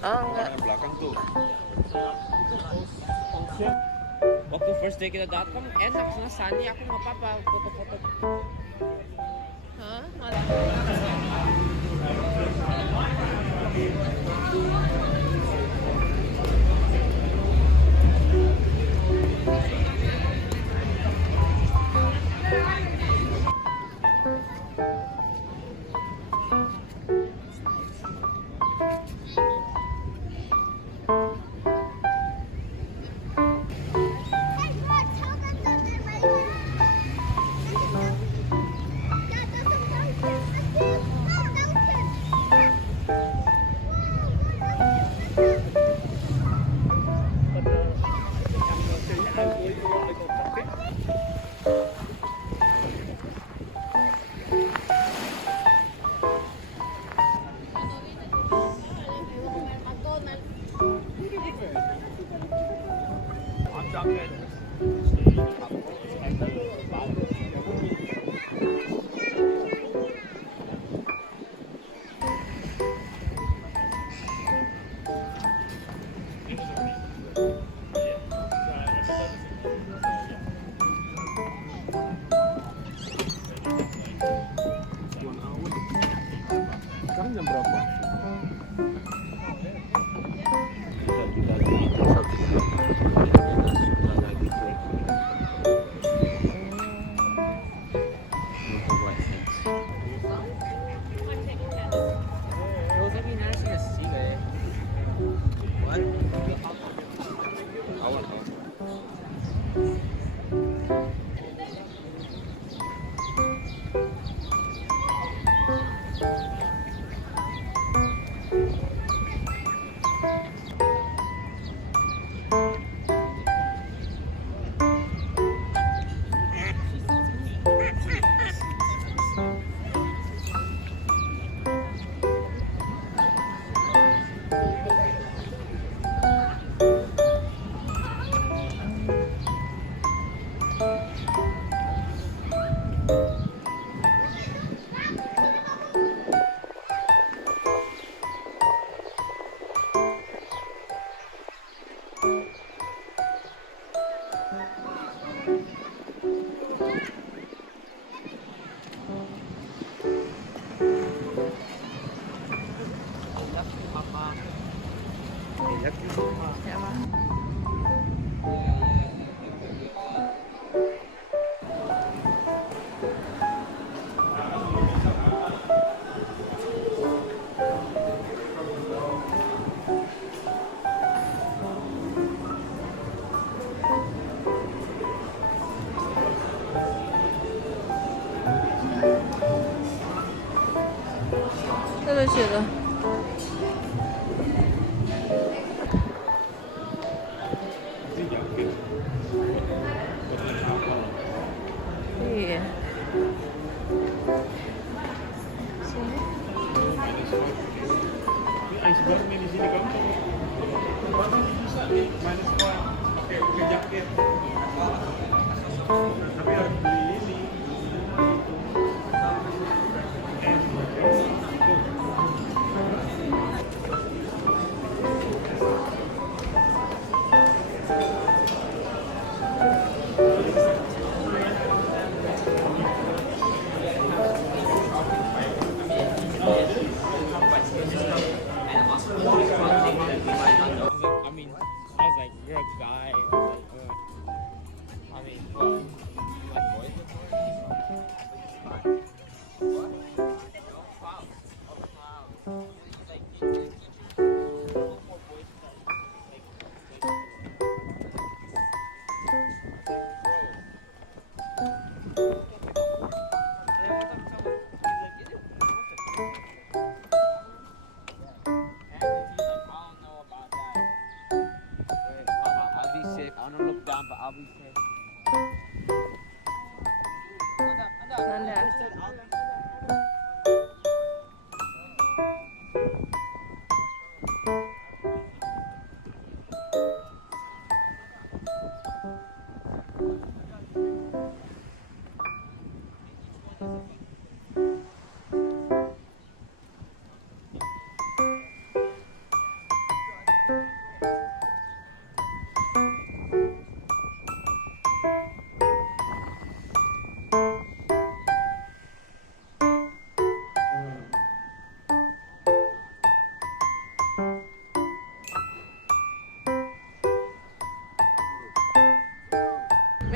Oh enggak. Yang belakang tuh. Waktu first day kita datang enak sama Sani, aku nggak apa-apa foto-foto. Hah? Malah. Sekarang jam berapa? Itu lucu tuh. Iya. Sini. Ini iceberg nih di sini kamu. Mana bisa nih main semua pakai jaket. Tapi harus beli ini. I mean, I was like, you're a guy. I was like, I mean, what? Like boys I don't look down, but I'll be safe. Nanda.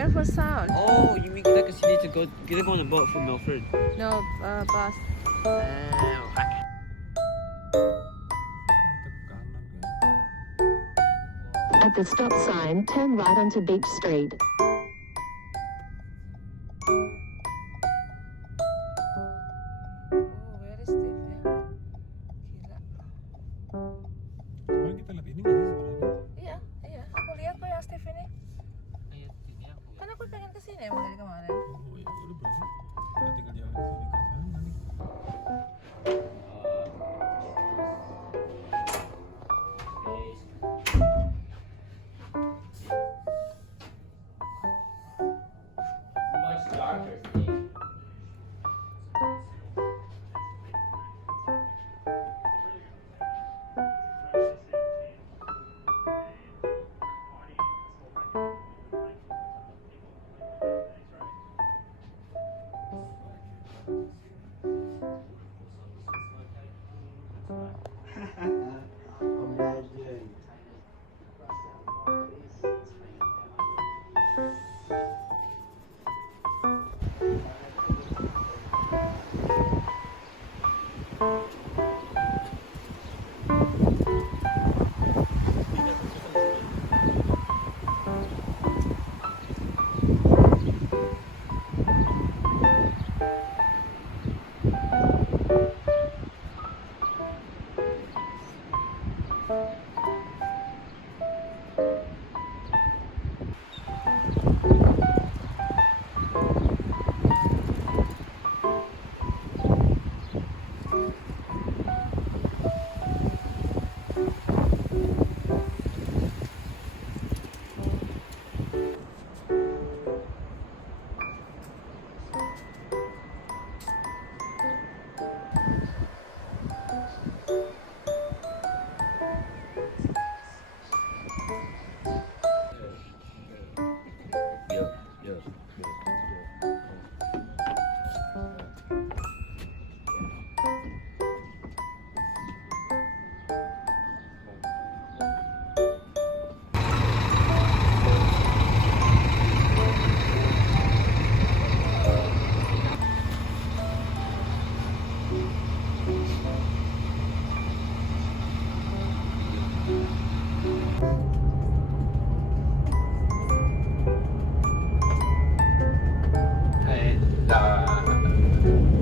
Milford Sound. Oh, you mean kita ke sini to go? Kita go on a boat from Milford. No, bus. At the stop sign, turn right onto Beach Street. Oh, where is Steve? Gila. Kemarin kita lihat ini nggak sih sebenarnya? Iya, iya. Aku lihat kok yang Steve ini. Ayat ini aku. Kan aku pengen kesini emang dari kemarin. Oh ya udah banyak. Kita tinggal jalan ke sini ke sana nih.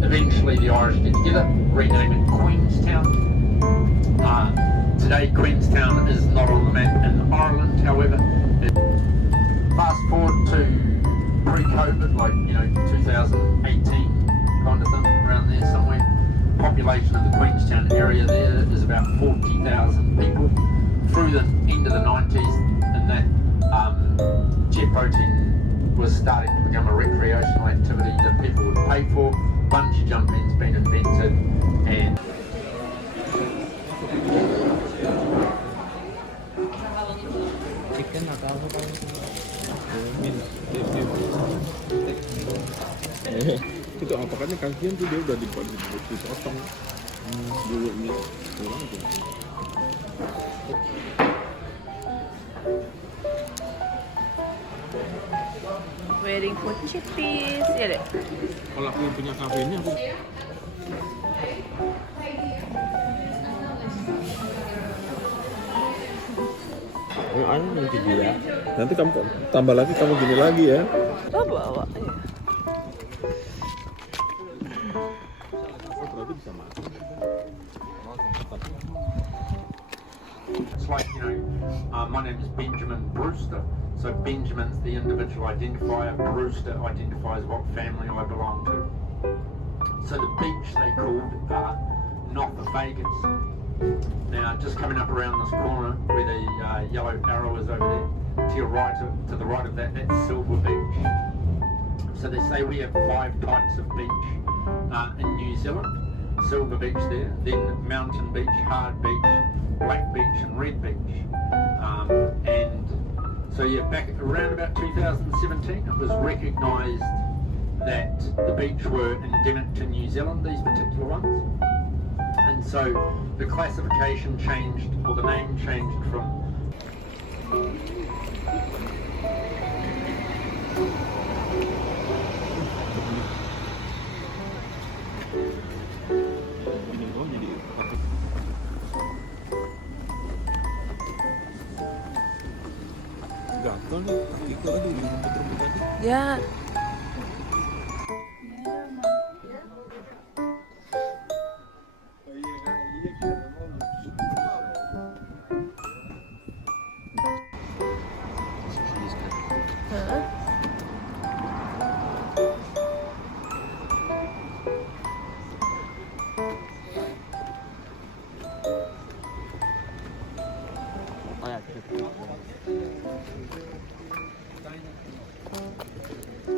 Eventually the Irish get together, rename it Queenstown. Today Queenstown is not on the map in Ireland, however. Fast forward to pre-COVID, like 2018 kind of thing, around there somewhere. Population of the Queenstown area there is about 40,000 people. Through the end of the 90s, and that jet boating was starting to become a recreational activity that people would pay for. Bungee jumping's been invented, and Chicken atau apa kamu? Itu apakahnya kasihan tuh dia udah dipotong bulunya kurang tuh. Waiting for chippies. Ya deh. Kalau aku yang punya kafe ini aku nanti gila. Nanti kamu tambah lagi, kamu gini lagi ya. Oh, bawa. Iya. Oh, berarti bisa makan. it's like, my name is Benjamin Brewster. So Benjamin's the individual identifier, Brewster identifies what family I belong to. So the beach they called North of Vegas. Now just coming up around this corner where the yellow arrow is over there, to your right, to the right of that, that's Silver Beach. So they say we have 5 types of beach in New Zealand. Silver Beach there, then Mountain Beach, Hard Beach, Black Beach and Red Beach. And so yeah, back around about 2017 it was recognised that the beach were endemic to New Zealand, these particular ones. And so the classification changed, or the name changed from Ini doang jadi foto. Gatel nih kakiku, aduh rumput-rumput tadi. Ya. Hah? Oh ya,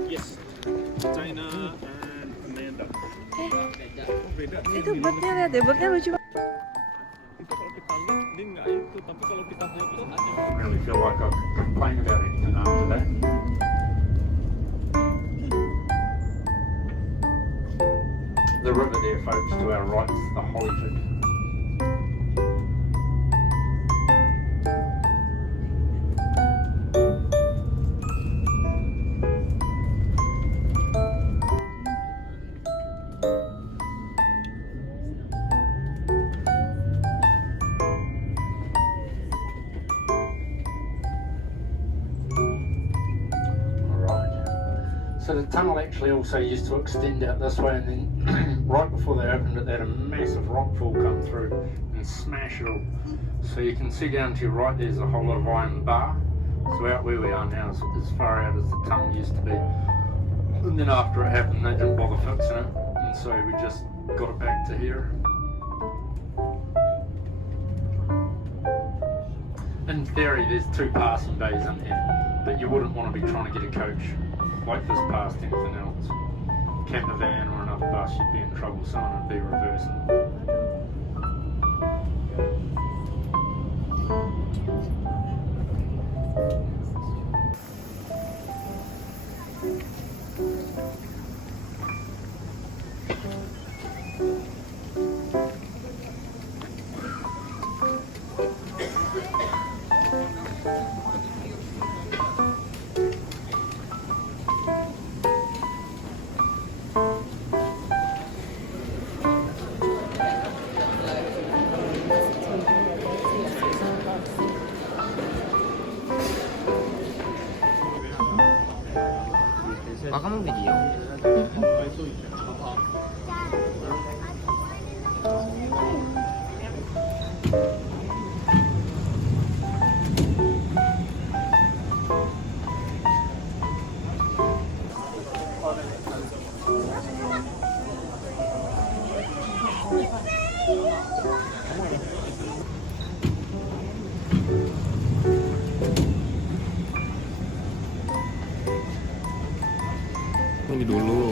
Yes. China and Amanda. Oh, beda nih. Itu bird-nya, lihat deh, bird-nya lucu banget. Itu kalau kita lihat dia nggak itu, tapi kalau kita lihat itu ada. I really feel like I could complain about anything after that. The river there, folks, to our right is the Hollyford. So the tunnel actually also used to extend out this way, and then right before they opened it, they had a massive rockfall come through and smash it all. So you can see down to your right there's a whole lot of iron bar. So out where we are now is as far out as the tunnel used to be. And then after it happened, they didn't bother fixing it, and so we just got it back to here. In theory, there's 2 passing bays in here, but you wouldn't want to be trying to get a coach like this past anything else. Camper van or another bus, you'd be in trouble. Someone would be reversing. Kamu video? Ini dulu.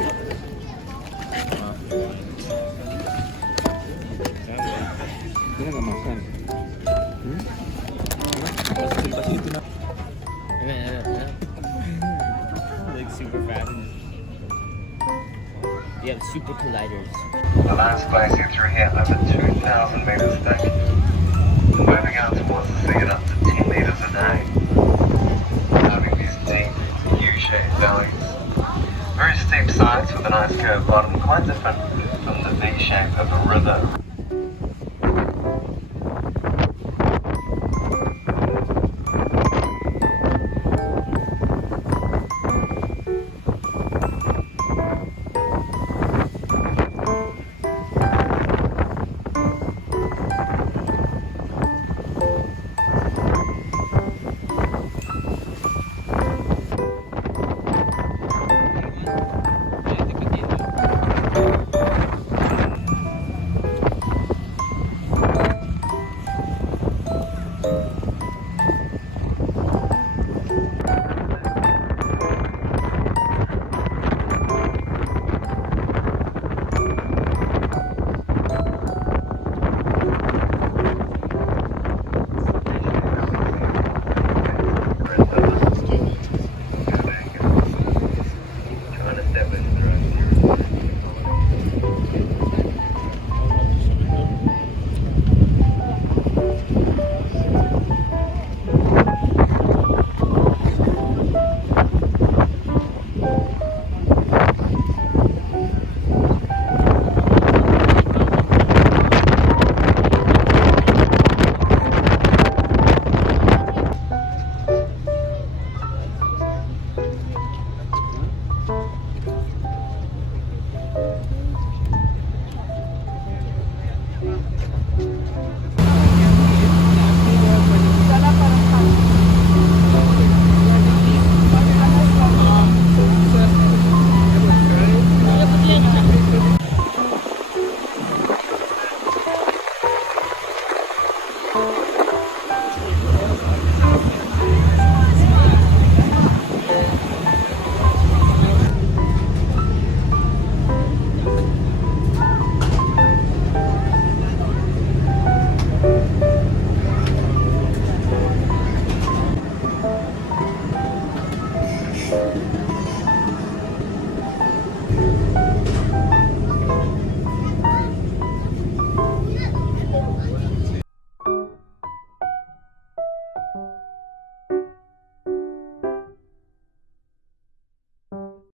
Kita nggak makan. Pasti itu nak. Like super fast. You have super colliders. The last glacier through here over 2,000 metres thick. Moving out towards the sea at up to 10 metres a day. Having these deep U-shaped valleys. Very steep sides with a nice curved bottom, quite different from the V shape of a river.